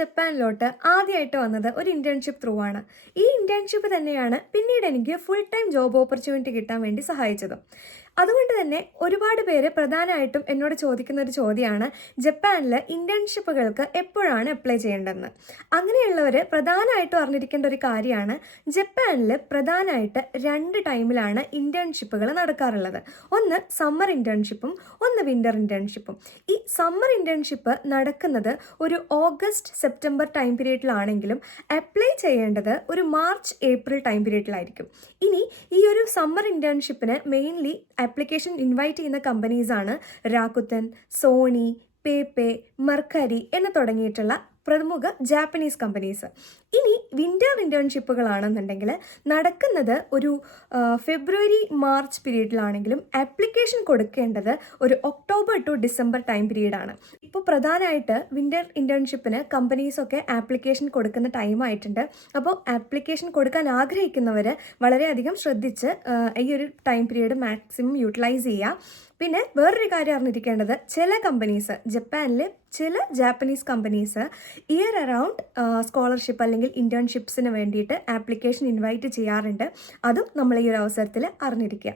ജപ്പാനിലോട്ട് ആദ്യമായിട്ട് വന്നത് ഒരു ഇന്റേൺഷിപ്പ് ത്രൂ ആണ്. ഈ ഇന്റേൺഷിപ്പ് തന്നെയാണ് പിന്നീട് എനിക്ക് ഫുൾ ടൈം ജോബ് ഓപ്പർച്യൂണിറ്റി കിട്ടാൻ വേണ്ടി സഹായിച്ചതും. അതുകൊണ്ട് തന്നെ ഒരുപാട് പേര് പ്രധാനമായിട്ടും എന്നോട് ചോദിക്കുന്ന ഒരു ചോദ്യമാണ് ജപ്പാനിൽ ഇന്റേൺഷിപ്പുകൾക്ക് എപ്പോഴാണ് അപ്ലൈ ചെയ്യേണ്ടതെന്ന്. അങ്ങനെയുള്ളവർ പ്രധാനമായിട്ടും അറിഞ്ഞിരിക്കേണ്ട ഒരു കാര്യമാണ് ജപ്പാനിൽ പ്രധാനമായിട്ട് 2 ടൈമിലാണ് ഇന്റേൺഷിപ്പുകൾ നടക്കാറുള്ളത്. ഒന്ന് സമ്മർ ഇന്റേൺഷിപ്പും ഒന്ന് വിന്റർ ഇന്റേൺഷിപ്പും. ഈ സമ്മർ ഇന്റേൺഷിപ്പ് നടക്കുന്നത് ഒരു ഓഗസ്റ്റ് സെപ്റ്റംബർ ടൈം പീരീഡിലാണെങ്കിലും അപ്ലൈ ചെയ്യേണ്ടത് ഒരു മാർച്ച് ഏപ്രിൽ ടൈം പീരീഡിലായിരിക്കും. ഇനി ഈ ഒരു സമ്മർ ഇന്റേൺഷിപ്പിന് മെയിൻലി ആപ്ലിക്കേഷൻ ഇൻവൈറ്റ് ചെയ്യുന്ന കമ്പനീസാണ് രാക്കുത്തൻ, സോണി, പേപേ, മെർക്കരി എന്ന് തുടങ്ങിയിട്ടുള്ള പ്രമുഖ ജാപ്പനീസ് കമ്പനീസ്. ഇനി വിന്റർ ഇന്റേൺഷിപ്പുകളാണെന്നുണ്ടെങ്കിൽ നടക്കുന്നത് ഒരു ഫെബ്രുവരി മാർച്ച് പീരീഡിലാണെങ്കിലും ആപ്ലിക്കേഷൻ കൊടുക്കേണ്ടത് ഒരു ഒക്ടോബർ ടു ഡിസംബർ ടൈം പീരീഡാണ്. ഇപ്പോൾ പ്രധാനമായിട്ട് വിന്റർ ഇന്റേൺഷിപ്പിന് കമ്പനീസൊക്കെ ആപ്ലിക്കേഷൻ കൊടുക്കുന്ന ടൈം ആയിട്ടുണ്ട്. അപ്പോൾ ആപ്ലിക്കേഷൻ കൊടുക്കാൻ ആഗ്രഹിക്കുന്നവർ വളരെയധികം ശ്രദ്ധിച്ച് ഈ ഒരു ടൈം പീരീഡ് മാക്സിമം യൂട്ടിലൈസ് ചെയ്യുക. പിന്നെ വേറൊരു കാര്യം അറിഞ്ഞിരിക്കേണ്ടത്, ചില കമ്പനീസ് ജപ്പാനിൽ ചില Japanese companies year around scholarship അല്ലെങ്കിൽ ഇന്റേൺഷിപ്സിന് വേണ്ടിയിട്ട് ആപ്ലിക്കേഷൻ ഇൻവൈറ്റ് ചെയ്യാറുണ്ട്. അതും നമ്മൾ ഈ ഒരു അവസരത്തിൽ അറിഞ്ഞിരിക്കുക.